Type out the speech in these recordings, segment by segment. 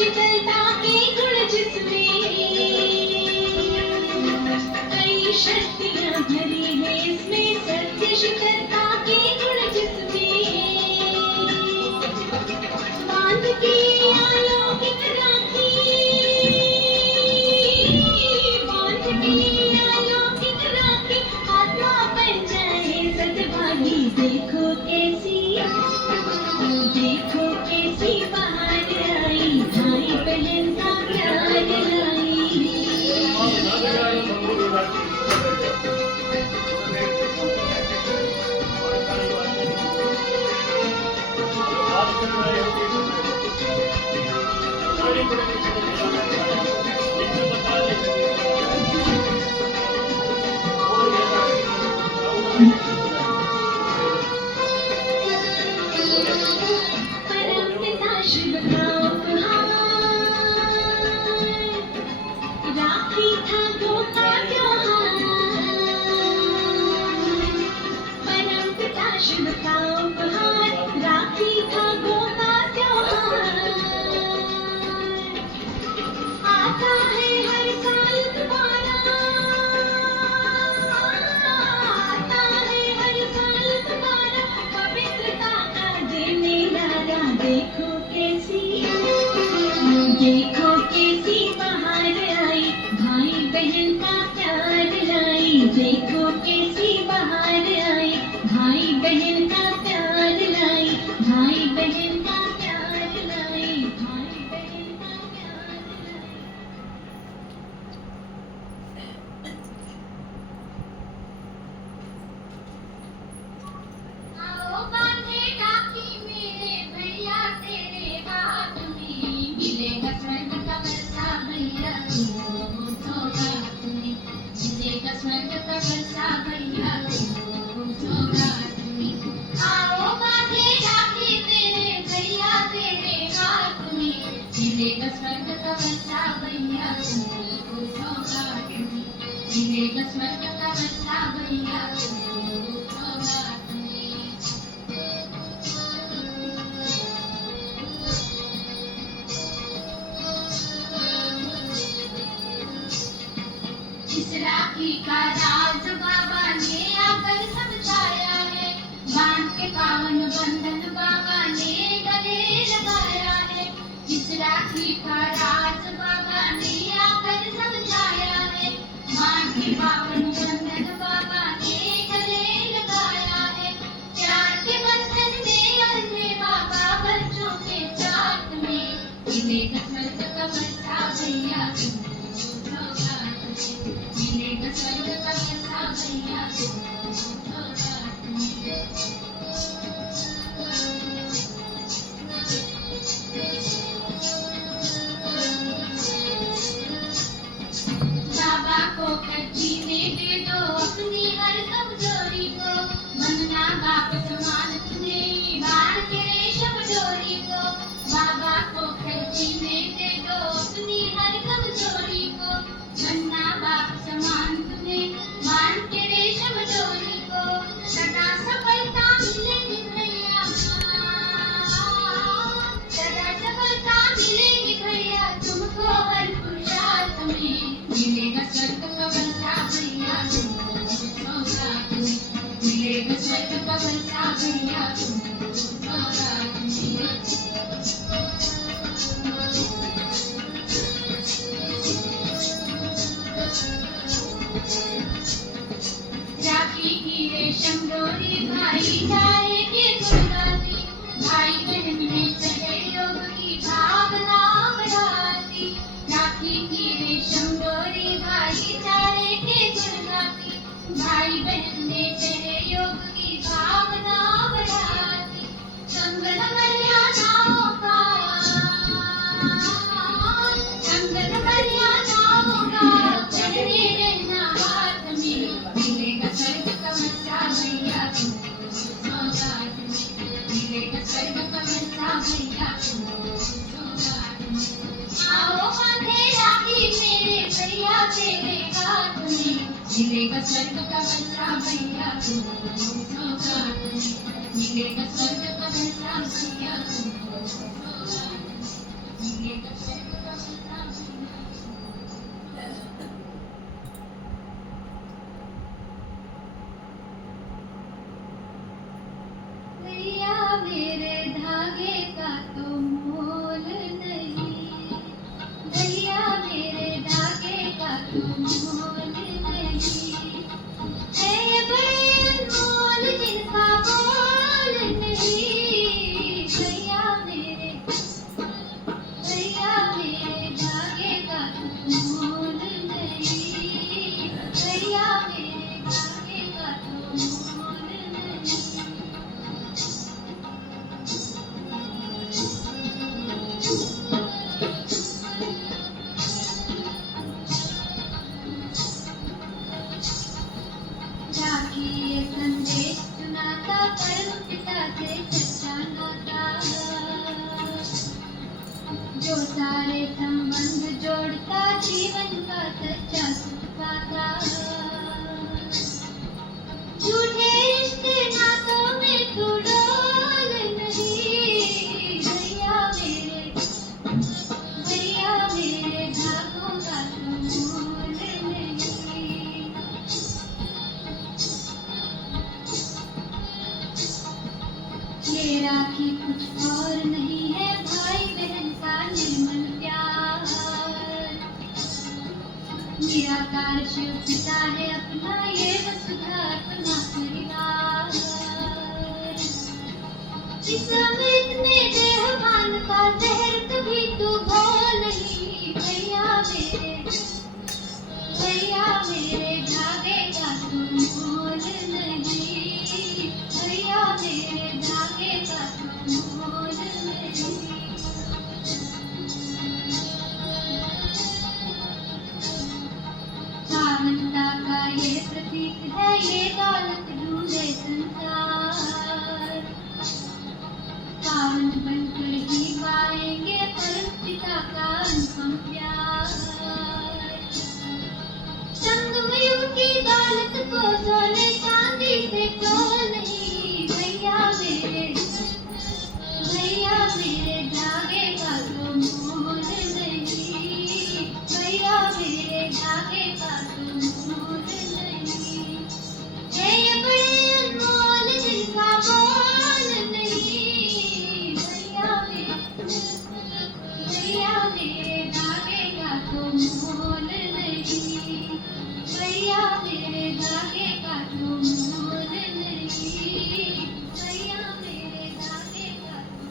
शीतलता के गुण जिसमें कई शक्तियाँ भरी है इसमें सत्य शीतलता के गुण जिसमें बांध के अलौकिक राखी बांध के अलौकिक राखी आत्मा बन जाए सद्भागी देखो कैसी बाहर आई भाई बहन का प्यार लाई परमपिता शिव का उपहार राखी था का त्योहार परमपिता शिव का उपहार राखी था का त्योहार आता है हर साल दोबारा आता है हर साल दोबारा पवित्रता का देने लारा देखो कैसी बाहर आई भाई बहन का प्यार लाई देखो कैसी बाहर आई भाई बहन का प्यार लाई भाई बहन का प्यार लाई भाई बहन का प्यार लाई आओ बांधे राखी मेरे भैया तेरे हाथ में मिलेगा स्वर्ग का वर्षा भैया सौगात में मिलेगा स्वर्ग का वर्षा भैया सौगात में आओ बांधे राखी मेरे भैया तेरे हाथ में मिलेगा स्वर्ग का वर्षा भैया सौगात में मिलेगा स्वर्ग का वर्षा भैया सौगात में इस राखी का राज बाबा ने आकर समझाया है बांध के पावन बंधन बाबा ने गले लगाया है इस राखी का राज बाबा ने आकर समझाया है बांध के पावन बंधन बाबा ने गले लगाया है प्यार के बंधन में बंधे बाबा बच्चों के साथ में मिलेगा स्वर्ग का वर्षा भैया मिलेगा स्वर्ग का वर्षा भैया बाबा को जीने दे दो अपनी हर कमजोरी को बनना बाप समान तुम्हें बाढ़ के रेशम डोरी को बाबा को जीने दे दो अपनी हर कमजोरी को बनना बाप समान तुम्हें बाढ़ के रेशम डोरी को सदा सफलता मिलेगी भैया सदा सफलता मिलेगी भैया तुमको हर पुरुषार्थ में मिलेगा स्वर्ग का वर्षा भैया सौगात में मिलेगा स्वर्ग का वर्षा भैया सौगात में राखी की रेशम डोरी भाईचारे के गुण गाती भाई बहन में सहयोग की भावना बढ़ाती राखी की रेशम डोरी भाईचारे के गुण गाती भाई बहन में सहयोग की भावना बढ़ाती संगत मर्यादाओं का संगत मर्यादाओं का चलने रहना हाथ में मिलेगा स्वर्ग का वर्षा भैया सौगात में मिलेगा स्वर्ग का वर्षा भैया सौगात में आओ बांधे राखी मेरे भैया तेरे हाथ में मिलेगा स्वर्ग का वर्षा भैया सौगात में मिलेगा स्वर्ग का वर्षा भैया सौगात में भैया मेरे धागे का तो मोल नहीं, भैया मेरे धागे का तो मोल नहीं, है ये बड़े अनमोल जिनका मोल नहीं। भैया मेरे धागे का तो मोल नहीं, भैया मेरे धागे का तो मोल नहीं। राखी ये संदेश सुनाता परम पिता से सच्चा नाता, जो सारे संबंध जोड़ता जीवन का सच्चा सुख पाता। झूठे रिश्ते नातों में तू डोल नहीं, भैया मेरे धागों का तो मोल नहीं। ये राखी कुछ और नहीं है भाई बहन का निर्मल प्यार, निराकार शिव पिता है अपना ये वसुधा अपना परिवार। इस अमृत में देहभान का जहर कभी तू घोल नहीं, भैया मेरे धागे का तो मोल नहीं, भैया मेरे धागे का तो मोल नहीं। सावनता का ये प्रतीक है, ये दौलत ढूंढे संसार। सावन बनकर ही पाएंगे परम पिता का अनुपम प्यार। संगम युग की दौलत को सोने चांदी से तोल नहीं, भैया मेरे धागे का तो मोल नहीं, भैया मेरे धागे का तो मोल नहीं। है ये बड़े अनमोल जिनका मोल नहीं, भैया मेरे धागे का तो मोल नहीं, भैया मेरे धागे का तो मोल नहीं, भैया मेरे धागे का तो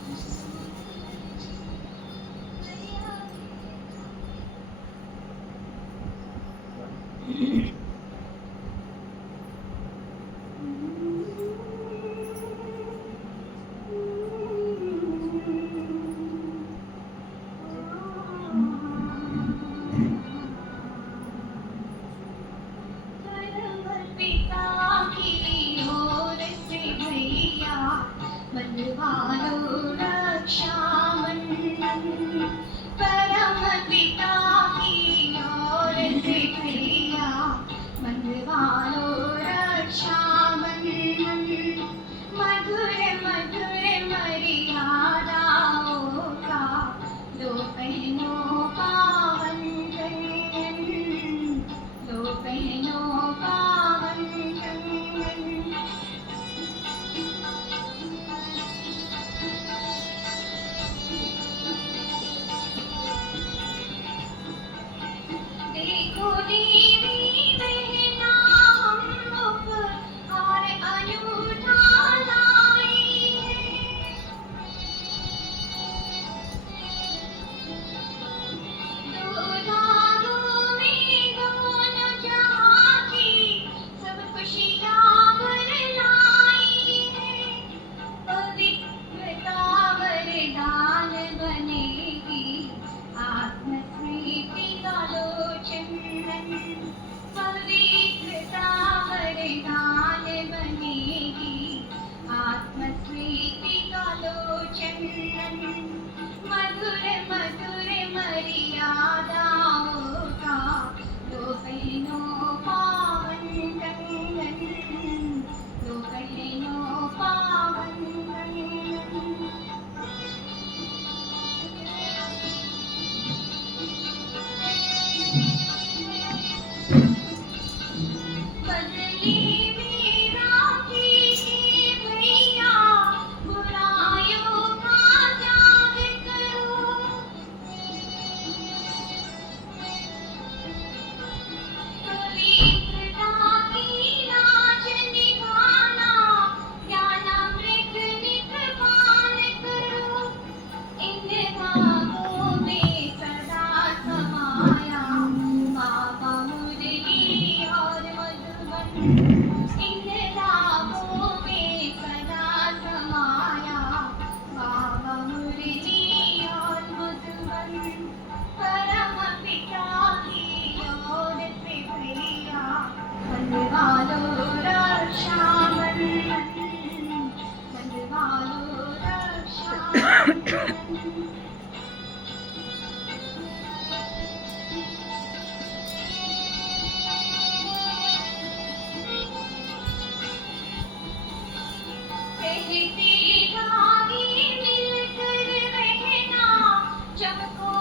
पिता की ओर से भैया बंधवालो रक्षाबंधन, परम पिता की ओर से भैया बंधवालो रक्षाबंधन। मधुर मधुर मर्यादाओं का दो बहनों का बंधन, दो बहनों का बंधन। देखो देवी बहना हम उपहार अनूठा लाई है, दो धागों में दोनों जहां की सब खुशियां बरलाई है। पवित्रता वरदान बनेगी आत्मप्रीति का लोचन।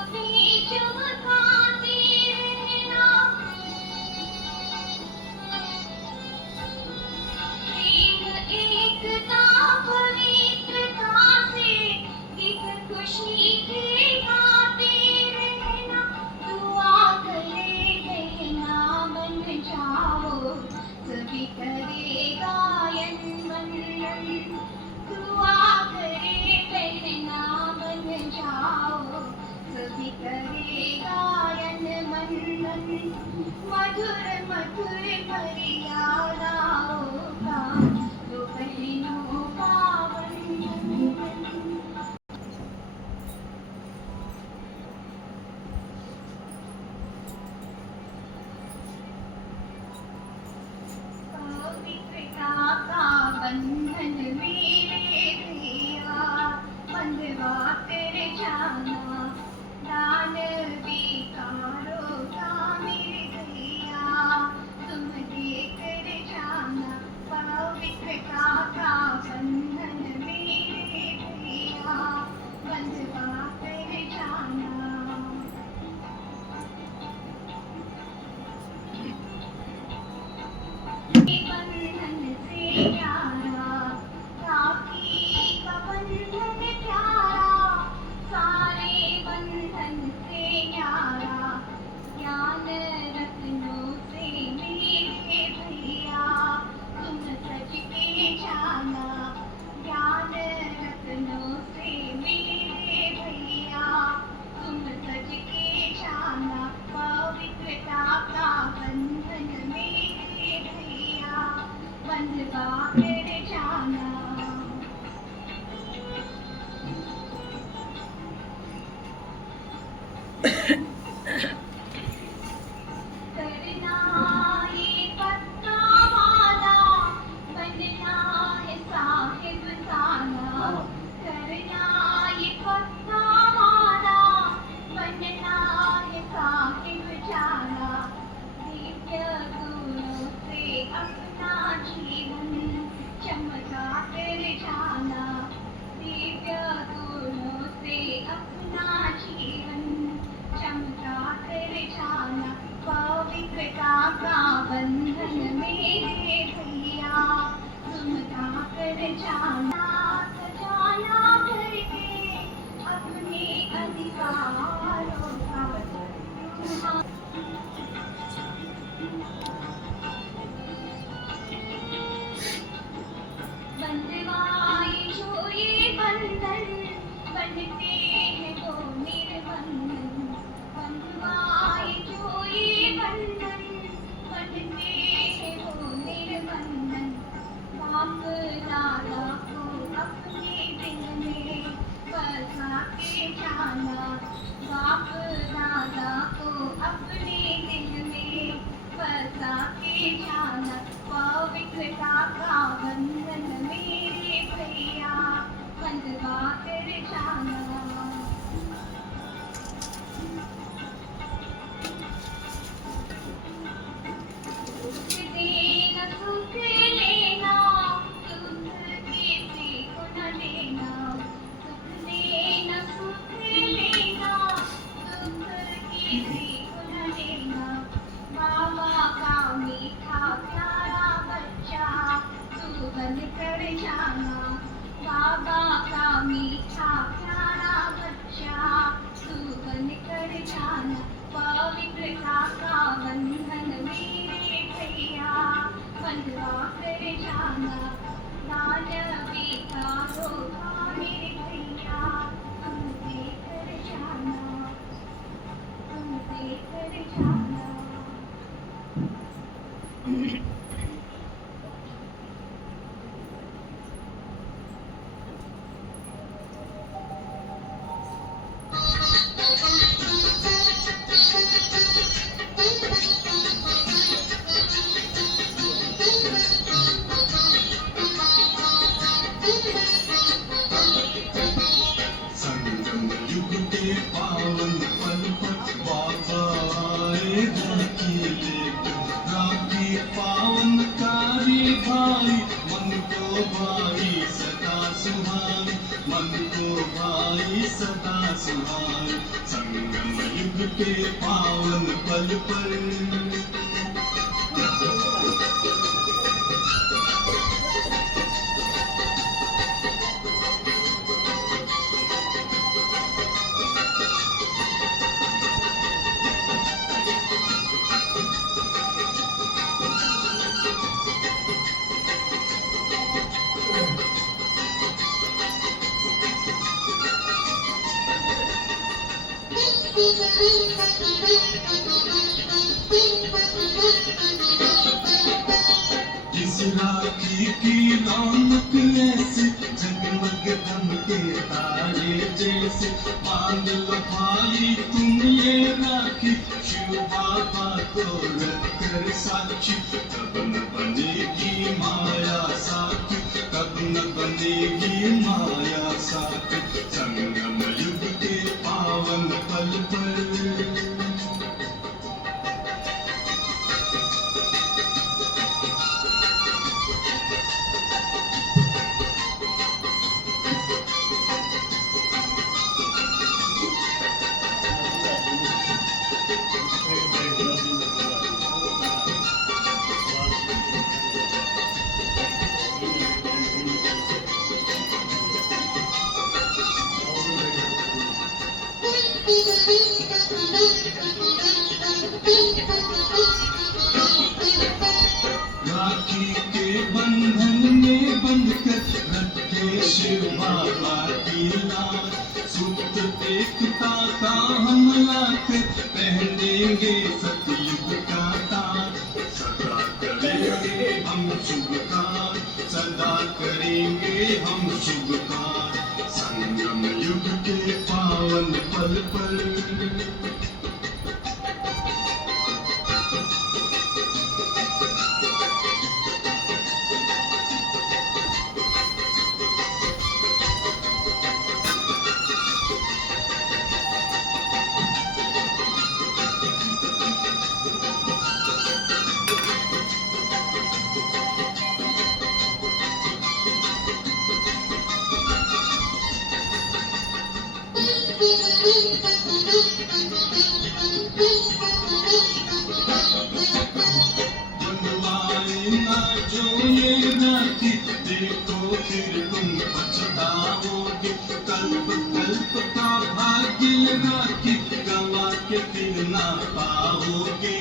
अपनी चमकाते रहना, प्रेम एकता पवित्रता से एक खुशी के गाते रहना। दुआ करे बहना बन जाओ, सभी करे गायन वंदन। दुआ करे बहना बन जाओ, सभी करे गायन वंदन। मधुर मधुर मर्यादाओं का दो बहनों का वंदन। पवित्रता का बंधन मेरे भैया, बंधवा कर जाना, दान विकारों का मेरे भैया, तुम देकर जाना। पवित्रता का बंधन मेरे भैया, बंधवा कर जाना। बंधन से प्यारा, राखी का बंधन प्यारा, सारे बंधन से प्यारा। ज्ञान रत्नों से मेरे भैया, तुम सज के जाना। ज्ञान रत्नों से मेरे भैया, तुम सज के जाना। पवित्रता का बंधन मेरे भैया, बंधवा कर जाना। करना ये पक्का वादा, बनना है साहिब जाना। करना ये पक्का वादा, बनना है साहिब जाना। दिव्य गुणों से अपना जीवन चमका कर जाना। दिव्य गुणों से अपना जीवन चमका कर जाना। पवित्रता का बंधन मेरे भैया, तुम कर जाना। सजाना करके अपने अधिकारों का बंधवाए जो ये बंधन, बनते हैं वो निर्बंधन। बंधवाए जो ये बंधन, बनते हैं वो निर्बंधन। बाप दादा को अपने दिल में बसा के जाना। बाप दादा को अपने दिल में बसा के जाना। पवित्रता का बंधन मेरे भैया, बंधवा कर जाना। सुख देना सुख लेना, सुख किसी को न देना। सुख देना सुख लेना, सुख किसी को न देना। बाबा का मीठा प्यारा बच्चा, तू बन कर जाना। बाबा का मीठा प्यारा बच्चा, तू बन कर जाना। पवित्रता का बंधन मेरे भैया, बंधवा कर जाना। दान विकारों का मेरे भैया, तुम देकर जाना। तुम देकर जाना। संगम युग के पावन पल पर बाबा आए राखी लेकर। राखी पावनकारी भाई, मन को भाई सदा सुहाई। मन को भाई सदा सुहाई। संगम युग के पावन पल पर जिस राखी की रौनक ऐसे जगमग दमके तारे जैसे बांध लो भाई तुम ये राखी शिव बाबा को रखकर साक्षी कब न बनेगी माया साथ कब न बनेगी माया साथ संगम युग के पावन पल पर राखी के बंधन में बंधकर रखे शिव बाबा की लाज सुत एकता का हम लाकर पहनेंगे सतयुग का ताज सदा करेंगे हम शुभ कार्य सदा करेंगे हम शुभ कार्य संगम युग के पावन पल पर बनवाए ना जो ये राखी देखो फिर तुम पछताओगे कल्प कल्प का भाग्य राखी गवा के फिर ना पाओगे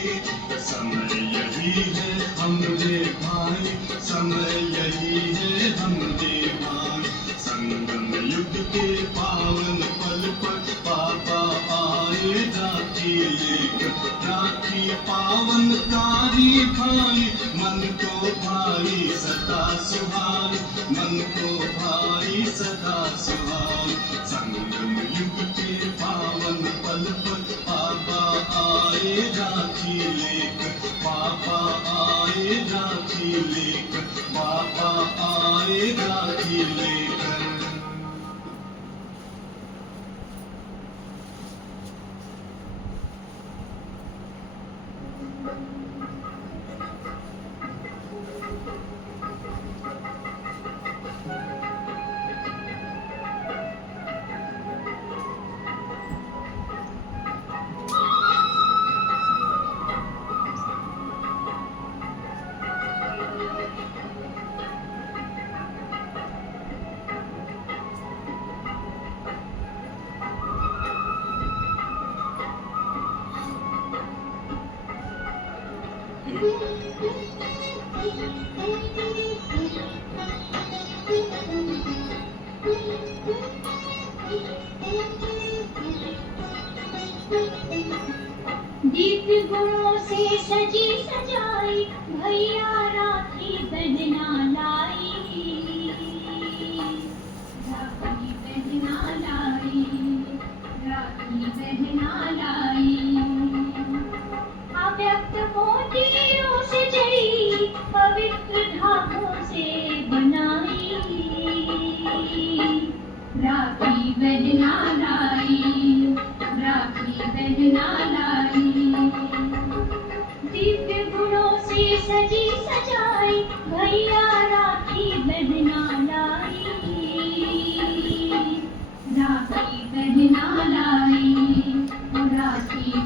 समय यही है हमरे भाई समय यही है हमरे भाई संगम युग के पावन पल पर बाबा आए राखी लेकर राखी पावनकारी भाई मन को भाई सदा सुहाई मन को भाई सदा सुहाई संगम युग के पावन पल पर बाबा आए राखी लेकर बाबा आए राखी लेकर बाबा आए राखी लेकर दिव्य गुणों से सजी सजाई भैया राखी बहना लाई राखी बहना लाई राखी बहना लाई अव्यक्त मोतियों से जड़ी पवित्र धागों से बनाई राखी बहना लाई राखी बहना लाई दिव्य गुणों से सजी सजाई भैया राखी बहना लाई राखी बहना लाई राखी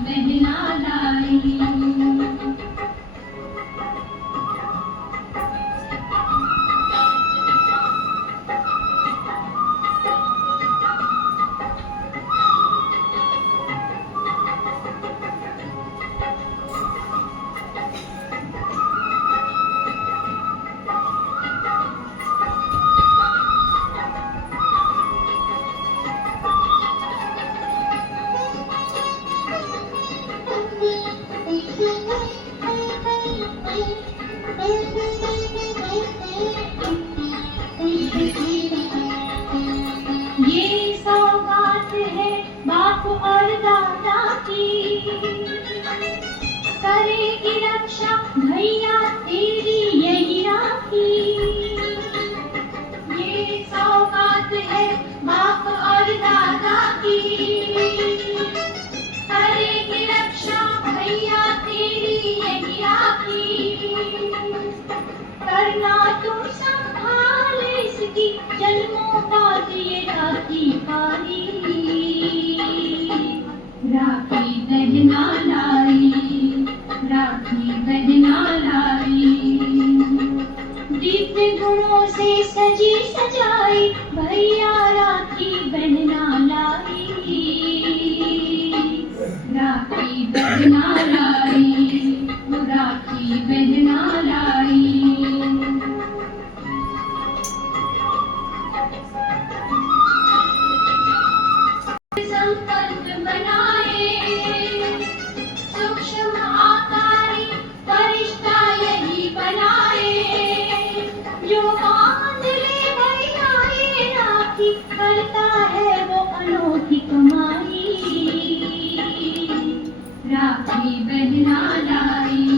वरना तुम संभाल इसकी जन्मों बाद ये राखी पारी। राखी बहना लाई, राखी बहना लाई, दिव्य गुणों से सजी सजाई भैया राखी बहना लाई। राखी बहना लाई, राखी बहना लाई। संकल्प बनाए सूक्ष्म आकारी फरिश्ता यही बनाए, जो बांध ले भैया ये राखी करता है वो अनोखी कमाई। राखी बहना लाई,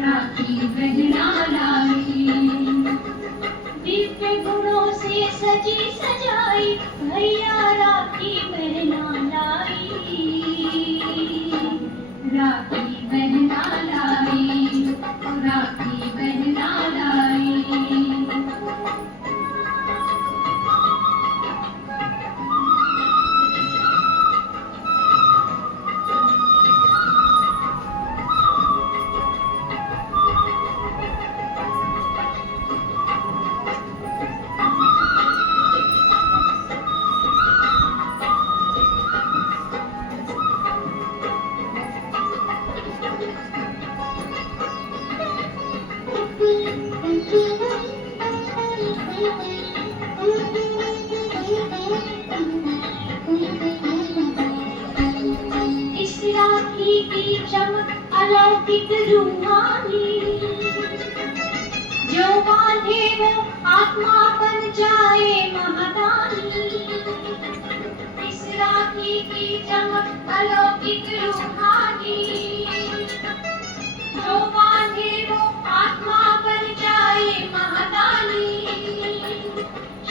राखी बहना लाई, दिव्य गुणों से सजी सजाई भैया राखी बहना लाई। राखी बहना लाई, राखी बहना लाई। इस राखी की चमक अलौकिक रूहानी, जो बांधे वो आत्मा बन जाए महादानी। इस राखी की चमक अलौकिक रूहानी, जो बांधे वो आत्मा बन जाए महादानी।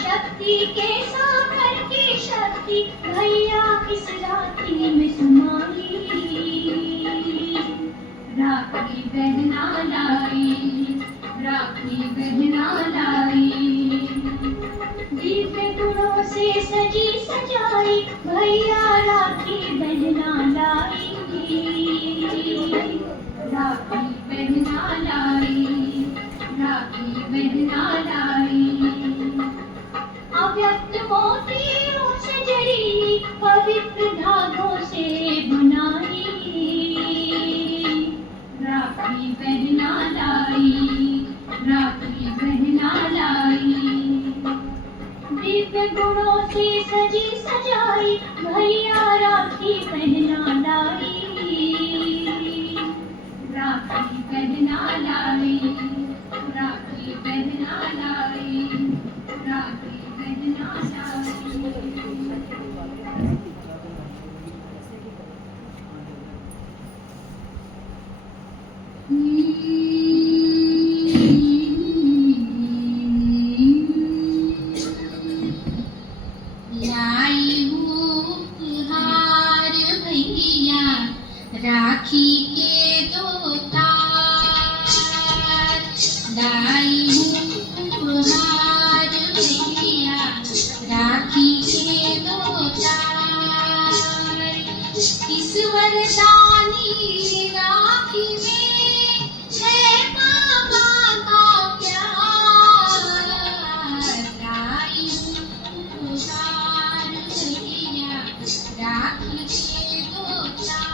शक्ति के सागर की शक्ति भैया इस राखी में समाई। राखी बहना लाई, राखी बहना लाई, दिव्य गुणों से सजी सजाई भैया राखी बहना लाई। राखी बहना लाई, राखी बहना लाई, अव्यक्त मोतियों से जड़ी पवित्र धागों से बुनाई। राखी बहना लाई, राखी बहना लाई, दिव्य गुणों से सजी सजाई भैया राखी बहना लाई। राखी बहना लाई, राखी बहना लाई, राखी बहना लाई। लाई हूँ उपहार भैया राखी के दो तार। लाई हूँ उपहार भैया राखी के दो तार। इस वरदानी राखी में है बाबा का प्यार। लाई हूँ उपहार भैया राखी के दो तार।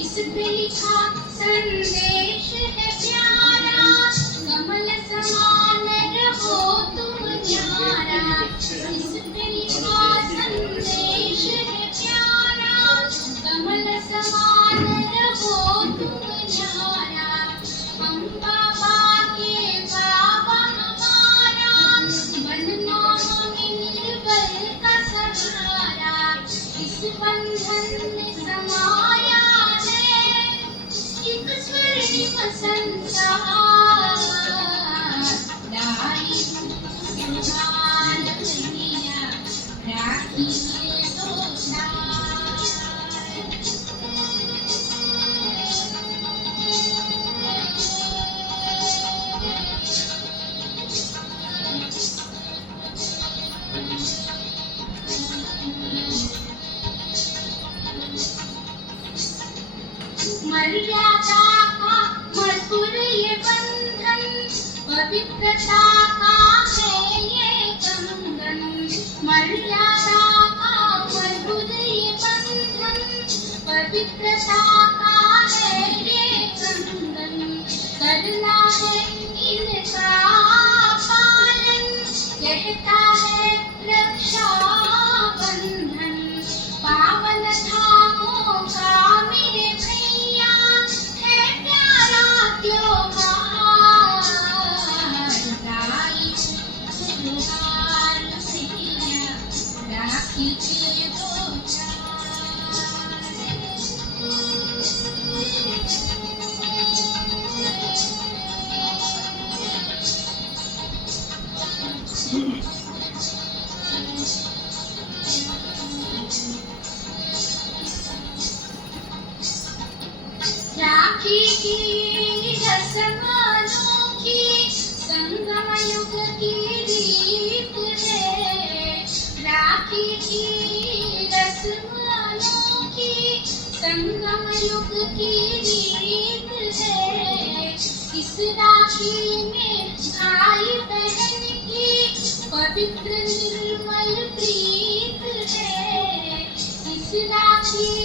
इस पे लिखा संदेश है प्यारा, कमल समान रहो तुम न्यारा। इस पे लिखा संदेश है प्यारा, कमल समान रहो तुम न्यारा। हम बाबा के बाबा हमारा, बनना निर्बल का सहारा। इस बंधन में समाया है एक स्वर मर्यादा का मधुर ये बंधन, पवित्रता का है ये कंगन। मर्यादा का मधुर ये बंधन, पवित्रता का है ये कंगन। करना है इनका पालन, कहता है रक्षा बंधन। पावन धामों का मेरे भैया है प्यारा त्योहार। लाई त्योहार भैया राखी के दो राखी की रस्म अनोखी, संगम युग की रीत है। राखी की रस्म अनोखी, संगम युग की रीत है। इस राखी में भाई बहन की पवित्र निर्मल प्रीत है। इस राखी